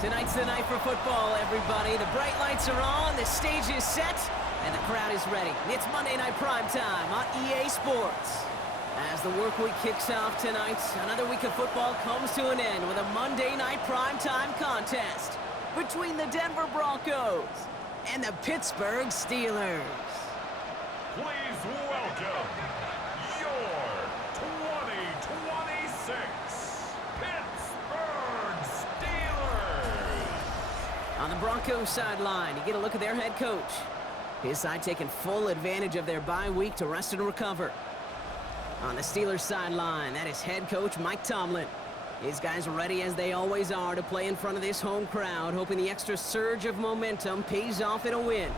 Tonight's the night for football, everybody. The bright lights are on, the stage is set, and the crowd is ready. It's Monday Night Primetime on EA Sports. As the work week kicks off tonight, another week of football comes to an end with a Monday Night Primetime contest between the Denver Broncos and the Pittsburgh Steelers. Please welcome your 2026 Pittsburgh Steelers. On the Broncos sideline, you get a look at their head coach. His side taking full advantage of their bye week to rest and recover. On the Steelers sideline, that is head coach Mike Tomlin. His guys are ready as they always are to play in front of this home crowd, hoping the extra surge of momentum pays off in a win.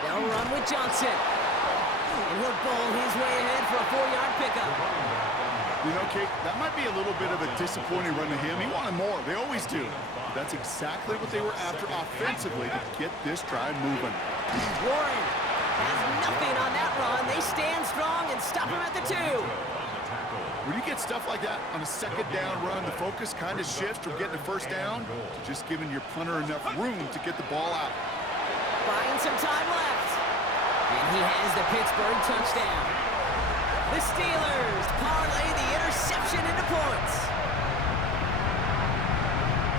They'll run with Johnson. And he'll bowl his way ahead for a 4-yard pickup. You know, Kate, that might be a little bit of a disappointing run to him. He wanted more. They always do. But that's exactly what they were after offensively to get this drive moving. Warren has nothing on that run. They stand strong and stop him at the 2. When you get stuff like that on a second down run, the focus kind of shifts from getting a first down to just giving your punter enough room to get the ball out. Buying some time left. And he has the Pittsburgh touchdown. The Steelers parlay the interception into points.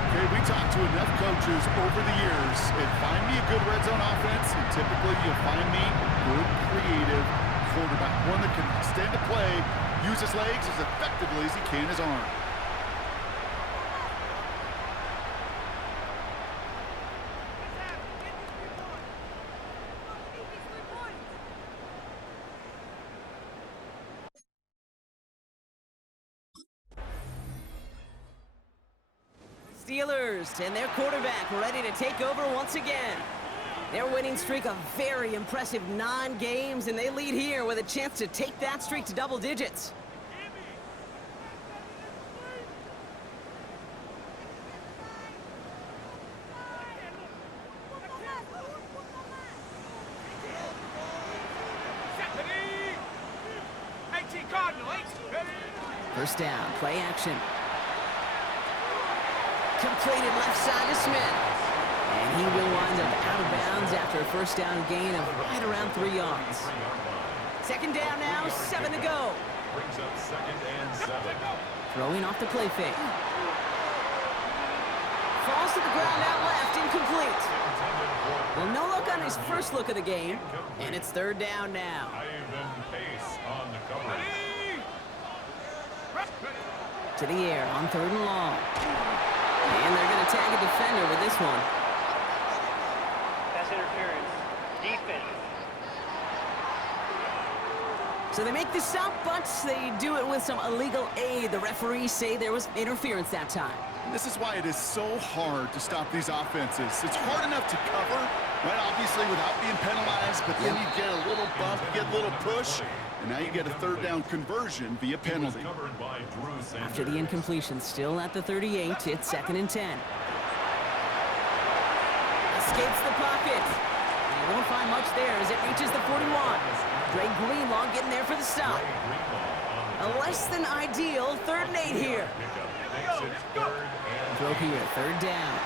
Okay, we talked to enough coaches over the years, and find me a good red zone offense, and typically you'll find me a good, creative quarterback. One that can extend the play, use his legs as effectively as he can his arm. Steelers and their quarterback ready to take over once again. Their winning streak a very impressive 9 games, and they lead here with a chance to take that streak to double digits. First down, play action. Completed left side to Smith. And he will wind up out of bounds after a first down gain of right around 3 yards. Second down now, 7 to go. Brings up 2nd and 7. Throwing off the play fake. Falls to the ground out left, incomplete. Well, no luck on his first look of the game, and it's 3rd down now. Ivan Pace on the coverage. To the air on 3rd and long. And they're going to tag a defender with this one. Pass interference. Defense. So they make the stop, but they do it with some illegal aid. The referees say there was interference that time. This is why it is so hard to stop these offenses. It's hard enough to cover, right, obviously, without being penalized, but then you get a little bump, you get a little push, and now you get a 3rd down conversion via penalty. After the incompletion, still at the 38, it's 2nd and 10. Escapes the pocket. And won't find much there as it reaches the 41. Dre Greenlaw getting there for the stop. A less than ideal 3rd and 8 here. Throw here, 3rd down.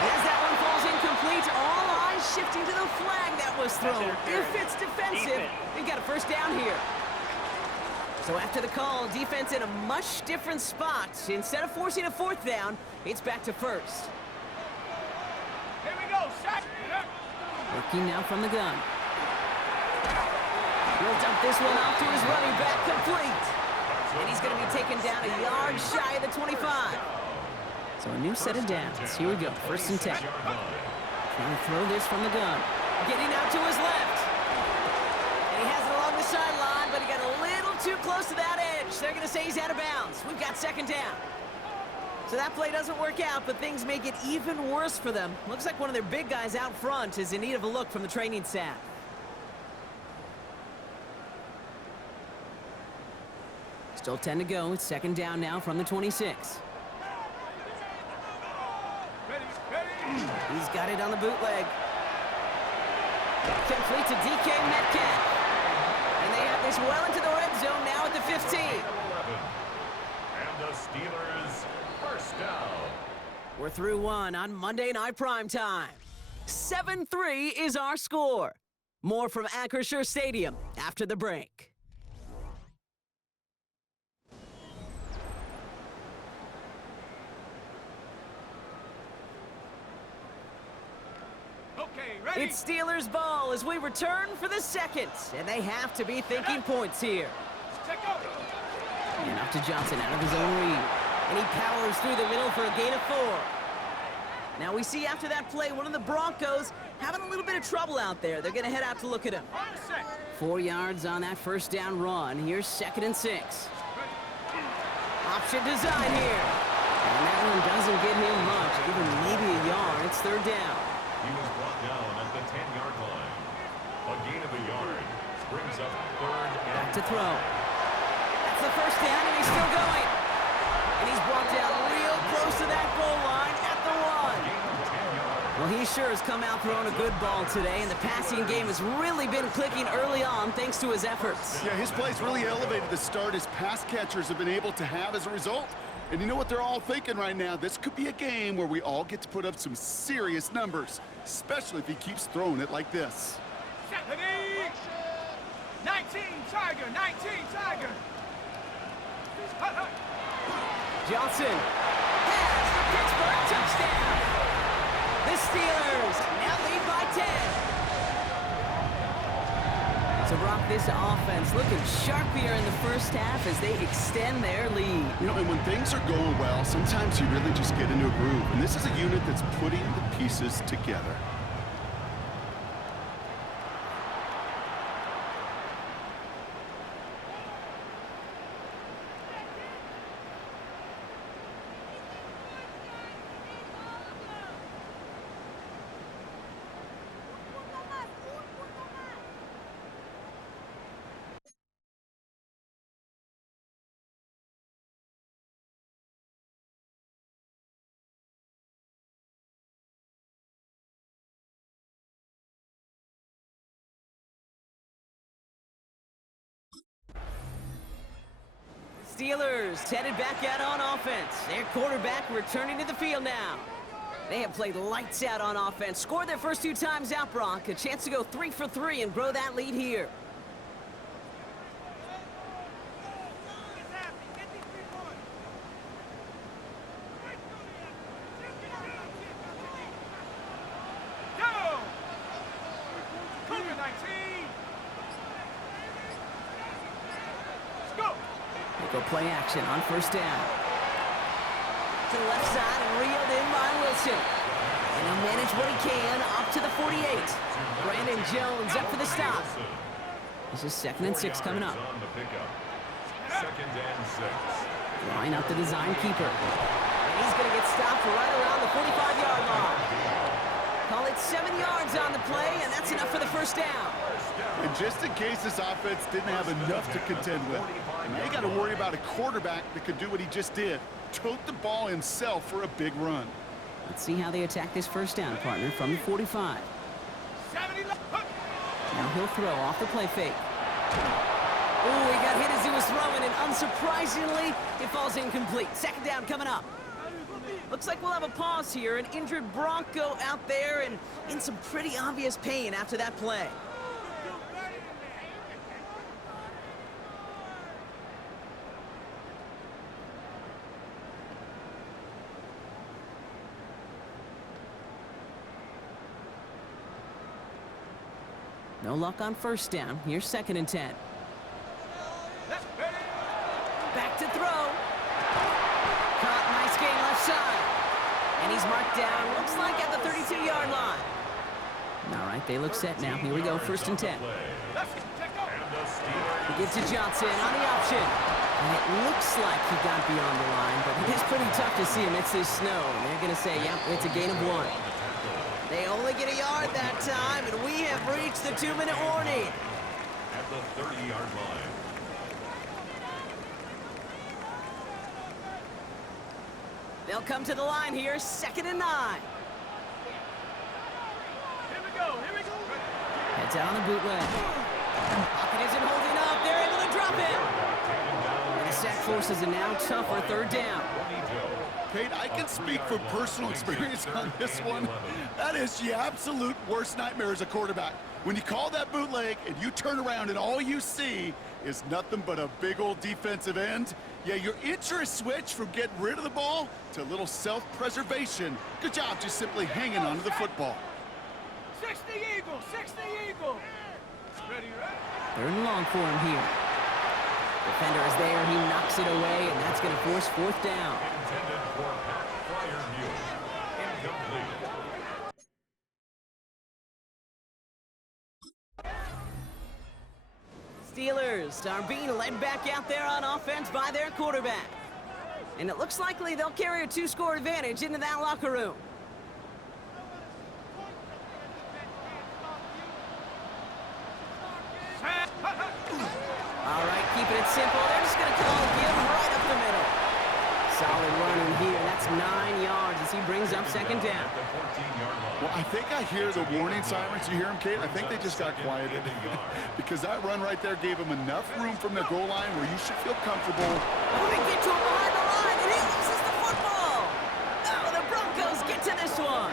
As that one falls incomplete, all eyes shifting to the flag that was thrown. If it's defensive, they've got a first down here. So after the call, defense in a much different spot. Instead of forcing a 4th down, it's back to 1st. Here we go, shot. Working now from the gun. He'll dump this one off to his running back, complete. And he's going to be taken down a yard shy of the 25. So a new set of downs. Here we go, 1st and 10. Trying to throw this from the gun. Getting out to his left. And he has it along the sideline, but he got a little too close to that edge. catch. They're going to say he's out of bounds. We've got second down. So that play doesn't work out, but things make it even worse for them. Looks like one of their big guys out front is in need of a look from the training staff. Still 10 to go. It's second down now from the 26. He's got it on the bootleg. Complete to DK Metcalf. And they have this well into the red zone now at the 15. And the Steelers first down. We're through one on Monday Night Primetime. 7-3 is our score. More from Acrisure Stadium after the break. It's Steelers ball as we return for the second, and they have to be thinking points here. And up to Johnson out of his own read, and he powers through the middle for a gain of 4. Now we see after that play, one of the Broncos having a little bit of trouble out there. They're going to head out to look at him. 4 yards on that first down run. Here's 2nd and 6. Option design here. And that one doesn't get him much, even maybe a yard. It's 3rd down. He was brought down at the 10-yard line. A gain of a yard brings up 3rd and back to throw. That's the first down, and he's still going. And he's brought down real close to that goal line at the 1. Well, he sure has come out throwing a good ball today, and the passing game has really been clicking early on thanks to his efforts. Yeah, his plays really elevated the start his pass catchers have been able to have as a result. And you know what they're all thinking right now? This could be a game where we all get to put up some serious numbers, especially if he keeps throwing it like this. 19 Tiger, 19 Tiger. Johnson has the Pittsburgh touchdown. The Steelers now lead by 10. To rock this offense, looking sharpier in the first half as they extend their lead. You know, and when things are going well, sometimes you really just get into a groove. And this is a unit that's putting the pieces together. Steelers headed back out on offense. Their quarterback returning to the field now. They have played lights out on offense. Scored their first 2 times out, Brock. A chance to go 3 for 3 and grow that lead here. Go play action on first down. To the left side and reeled in by Wilson. And he'll manage what he can up to the 48. Brandon Jones up for the stop. This is 2nd and 6 coming up. 2nd and 6. Line up the design keeper. And he's going to get stopped right around the 45-yard line. Call it 7 yards on the play, and that's enough for the first down. And just in case this offense didn't have enough to contend with, now you got to worry about a quarterback that could do what he just did. Tote the ball himself for a big run. Let's see how they attack this first down, partner, from the 45. Now he'll throw off the play fake. Oh, he got hit as he was throwing, and unsurprisingly, it falls incomplete. 2nd down coming up. Looks like we'll have a pause here. An injured Bronco out there and in some pretty obvious pain after that play. No luck on first down. Here's 2nd and 10. Back to throw. Caught, nice gain left side. And he's marked down, looks like at the 32-yard line. All right, they look set now. Here we go, 1st and 10. He gets to Johnson on the option. And it looks like he got beyond the line, but it is pretty tough to see him. It's this snow, and they're going to say, yep, it's a gain of 1. They only get a yard that time, and we have reached the 2-minute warning. At the 30-yard line. They'll come to the line here, 2nd and 9. Here we go, here we go. Heads out on the bootleg. Pocket isn't holding up. They're able to drop him. And the sack forces a now tougher 3rd down. Kate, I can speak from personal experience on this one. That is the absolute worst nightmare as a quarterback. When you call that bootleg and you turn around and all you see is nothing but a big old defensive end, yeah, your interest switch from getting rid of the ball to a little self-preservation. Good job just simply hanging onto the football. 60 Eagle, 60 Eagle. Ready, ready? 3rd and long for him here. Defender is there. He knocks it away, and that's going to force 4th down. Intended for Pat Fryermuth. Incomplete. Steelers are being led back out there on offense by their quarterback. And it looks likely they'll carry a 2-score advantage into that locker room. All right, keeping it simple. They're just going to call a give right up the middle. Solid run in here. That's 9 yards as he brings up 2nd down. At the 14-yard line. Well, I think I hear the warning sirens. You hear them, Kate? I think they just got quieted because that run right there gave them enough room from the goal line where you should feel comfortable. Oh, they get to him behind the line, and he loses the football. Oh, the Broncos get to this one.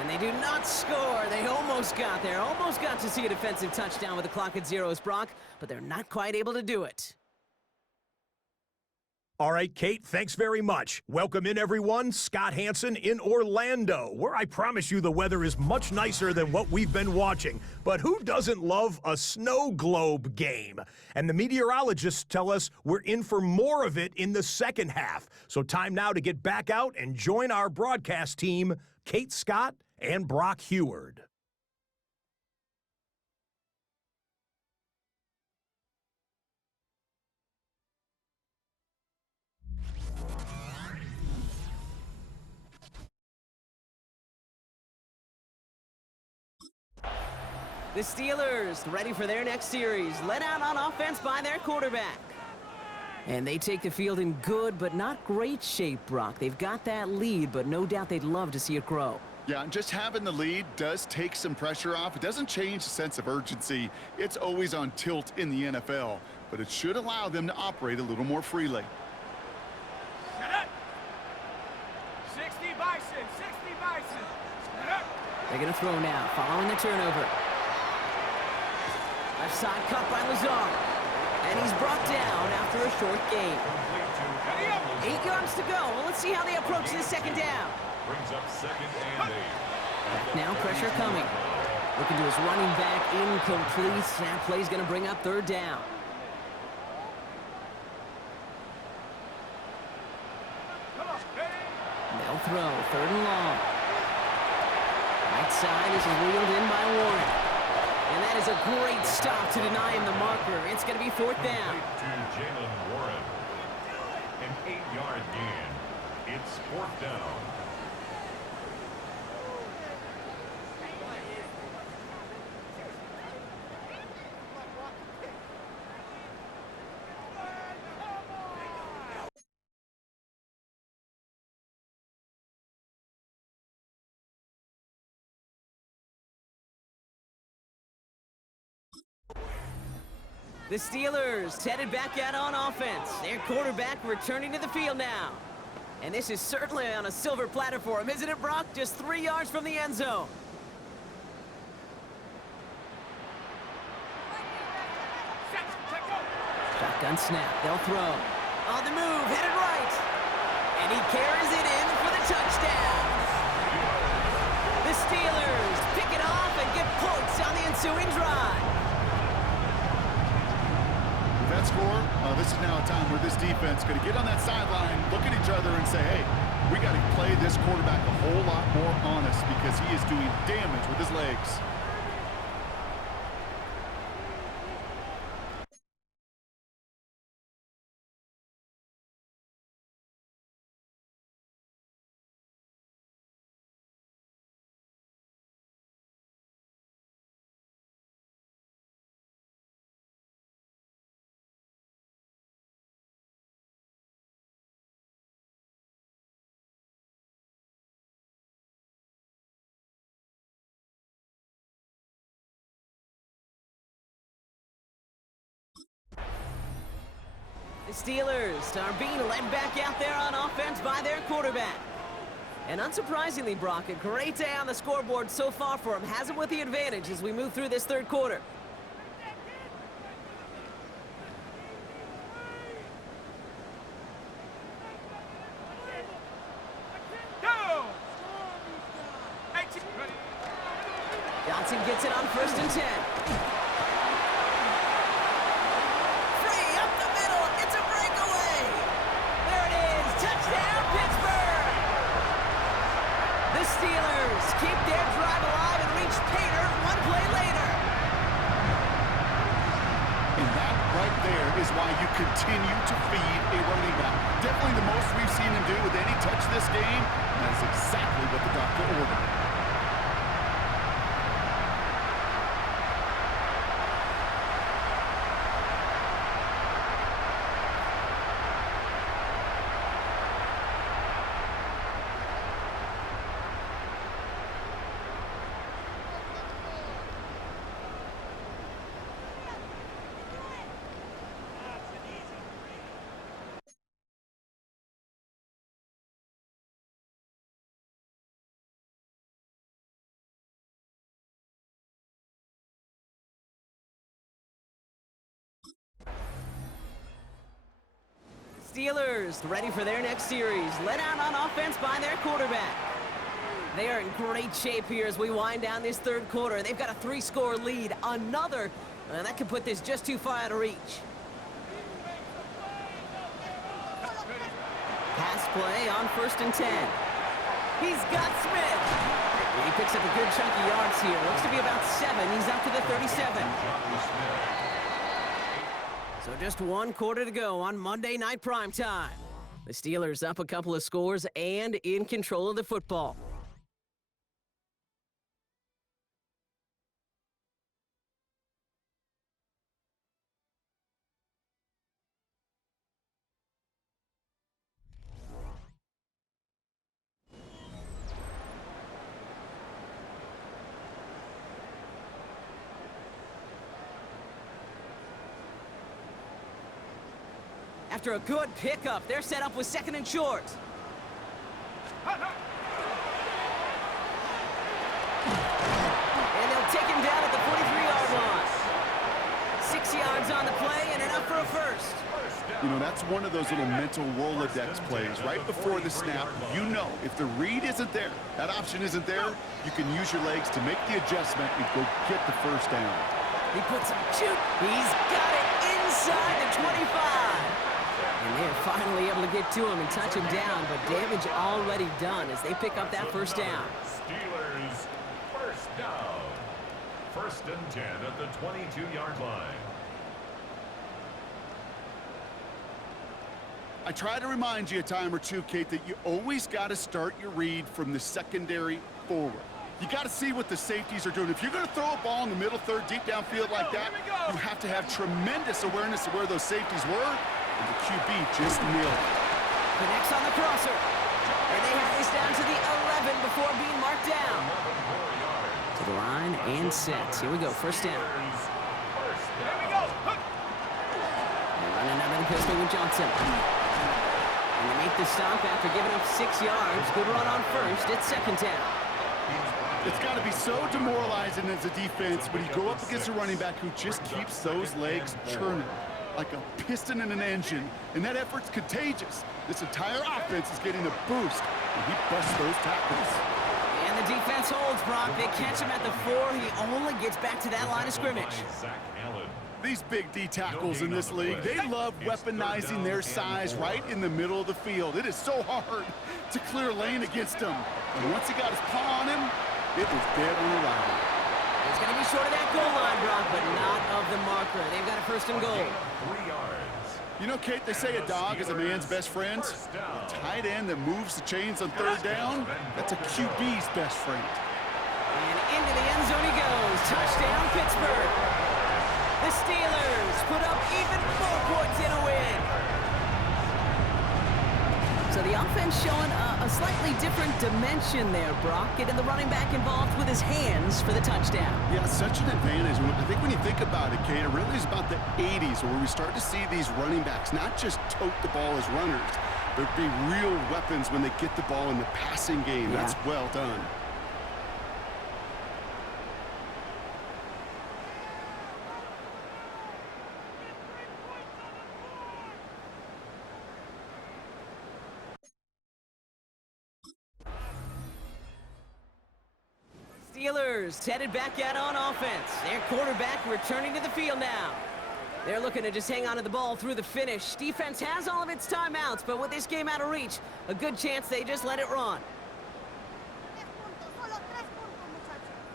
And they do not score. They almost got there. Almost got to see a defensive touchdown with the clock at 0, Brock, but they're not quite able to do it. All right, Kate, thanks very much. Welcome in, everyone. Scott Hansen in Orlando, where I promise you the weather is much nicer than what we've been watching. But who doesn't love a snow globe game? And the meteorologists tell us we're in for more of it in the 2nd half. So time now to get back out and join our broadcast team, Kate Scott and Brock Heward. The Steelers ready for their next series, led out on offense by their quarterback. And they take the field in good but not great shape, Brock. They've got that lead, but no doubt they'd love to see it grow. Yeah, and just having the lead does take some pressure off. It doesn't change the sense of urgency. It's always on tilt in the NFL, but it should allow them to operate a little more freely. Set up. 60 Bison, 60 Bison. Set up. They're going to throw now, following the turnover. Left side cut by Lazard. And he's brought down after a short gain. 8 yards to go. Well, let's see how they approach this 2nd down. Brings up 2nd and 8. Back now, pressure coming. Looking to his running back, incomplete. That play's going to bring up 3rd down. Come on, ready? They'll throw, 3rd and long. Right side, this is wheeled in by Warren. And that is a great stop to deny him the marker. It's going to be 4th down. To Jalen Warren. An 8-yard gain. It's 4th down. The Steelers headed back out on offense. Their quarterback returning to the field now. And this is certainly on a silver platter for him, isn't it, Brock? Just 3 yards from the end zone. Set, check go. Shotgun snap. They'll throw. On the move, headed right. And he carries it in for the touchdown. The Steelers pick it off and get points on the ensuing drive. That score, this is now a time where this defense is going to get on that sideline, look at each other and say, hey, we got to play this quarterback a whole lot more honest because he is doing damage with his legs. The Steelers are being led back out there on offense by their quarterback. And unsurprisingly, Brock, a great day on the scoreboard so far for him. Has him with the advantage as we move through this third quarter. Go! Johnson gets it on 1st and 10. Free up the middle. It's a breakaway. There it is. Touchdown, Pittsburgh. The Steelers keep their drive alive and reach Pater one play later. And that right there is why you continue to feed a running back. Definitely the most we've seen him do with any touch this game. And that is exactly what the doctor ordered. Steelers ready for their next series, led out on offense by their quarterback. They are in great shape here as we wind down this third quarter. They've got a 3-score lead. Another, that could put this just too far out of reach. Pass play on 1st and 10. He's got Smith. And he picks up a good chunk of yards here. Looks to be about 7. He's up to the 37. So just 1 quarter to go on Monday Night Primetime. The Steelers up a couple of scores and in control of the football. After a good pickup, they're set up with 2nd and short. And they'll take him down at the 43-yard line. 6 yards on the play and enough for a first. You know, that's one of those little mental Rolodex plays. Right before the snap, you know if the read isn't there, that option isn't there, you can use your legs to make the adjustment and go get the first down. He puts him shoot. He's got it inside the 25. And they're finally able to get to him and touch him down, but damage already done as they pick up that first down. Steelers first down. 1st and 10 at the 22-yard line. I try to remind you a time or two, Kate, that you always got to start your read from the secondary forward. You got to see what the safeties are doing. If you're going to throw a ball in the middle third, deep downfield like that, you have to have tremendous awareness of where those safeties were, and the QB just nailed it. Connects on the crosser. And they have this down to the 11 before being marked down. To the line and set. Here we go, first down. They're running out of the pistol with Johnson. And they make the stop after giving up 6 yards. Good run on first. It's 2nd down. It's got to be so demoralizing as a defense when you go up against a running back who just keeps those legs churning like a piston in an engine, and that effort's contagious. This entire offense is getting a boost, and he busts those tackles. And the defense holds, Brock. They catch him at the 4. He only gets back to that line of scrimmage. These big D tackles in this league, they love weaponizing their size right in the middle of the field. It is so hard to clear a lane against them. And once he got his paw on him, it was dead on arrival. It's going to be short of that goal line, Brock, but not of the marker. They've got a 1st and goal. 3 yards. You know, Kate, they say a dog is a man's best friend. A tight end that moves the chains on 3rd down, that's a QB's best friend. And into the end zone he goes. Touchdown, Pittsburgh. The Steelers put up even more points in a win. So So the offense showing a slightly different dimension there, Brock. Getting the running back involved with his hands for the touchdown. Yeah, such an advantage. I think when you think about it, Kate, it really is about the 80s where we start to see these running backs not just tote the ball as runners, but be real weapons when they get the ball in the passing game. Yeah. That's well done. Steelers headed back out on offense. Their quarterback returning to the field now. They're looking to just hang on to the ball through the finish. Defense has all of its timeouts, but with this game out of reach, a good chance they just let it run.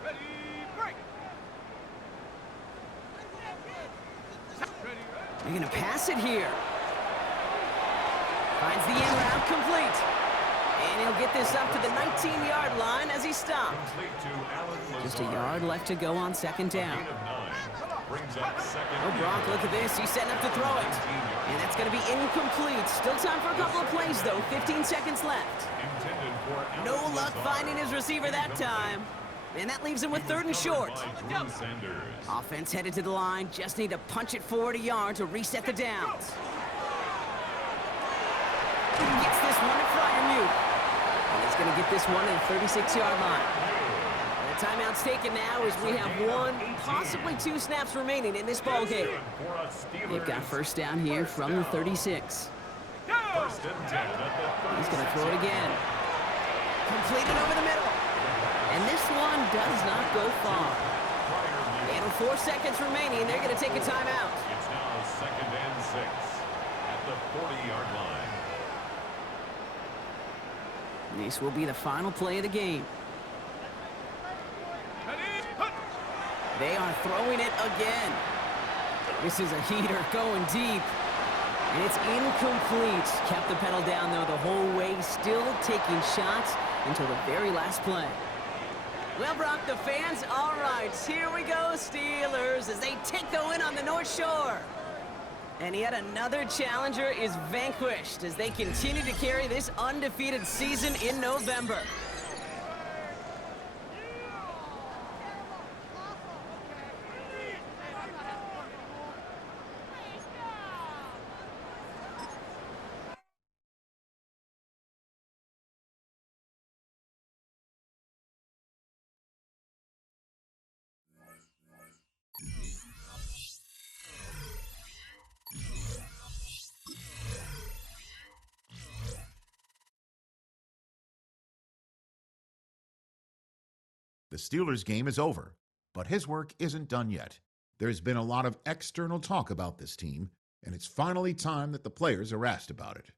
Ready, break. They're going to pass it here. Finds the in route complete. And he'll get this up to the 19-yard line as he stopped. Just a yard left to go on second down. Oh, Brock, look at this. He's setting up to throw it. And that's going to be incomplete. Still time for a couple of plays, though. 15 seconds left. No luck finding his receiver that time. And that leaves him with third and short. Offense headed to the line. Just need to punch it forward a yard to reset the downs. Gets this one to Fryermuth. And he's going to get this one to the 36-yard line. The timeout's taken now as we have one, possibly two snaps remaining in this ball game. They've got first down here from the 36. He's going to throw it again. Completed over the middle. And this one does not go far. And with 4 seconds remaining, they're going to take a timeout. It's now 2nd and 6 at the 40-yard line. This will be the final play of the game. They are throwing it again. This is a heater going deep. And it's incomplete. Kept the pedal down, though, the whole way, still taking shots until the very last play. Well, Brock, the fans, all right, here we go, Steelers, as they take the win on the North Shore. And yet another challenger is vanquished as they continue to carry this undefeated season in November. The Steelers game is over, but his work isn't done yet. There's been a lot of external talk about this team, and it's finally time that the players are asked about it.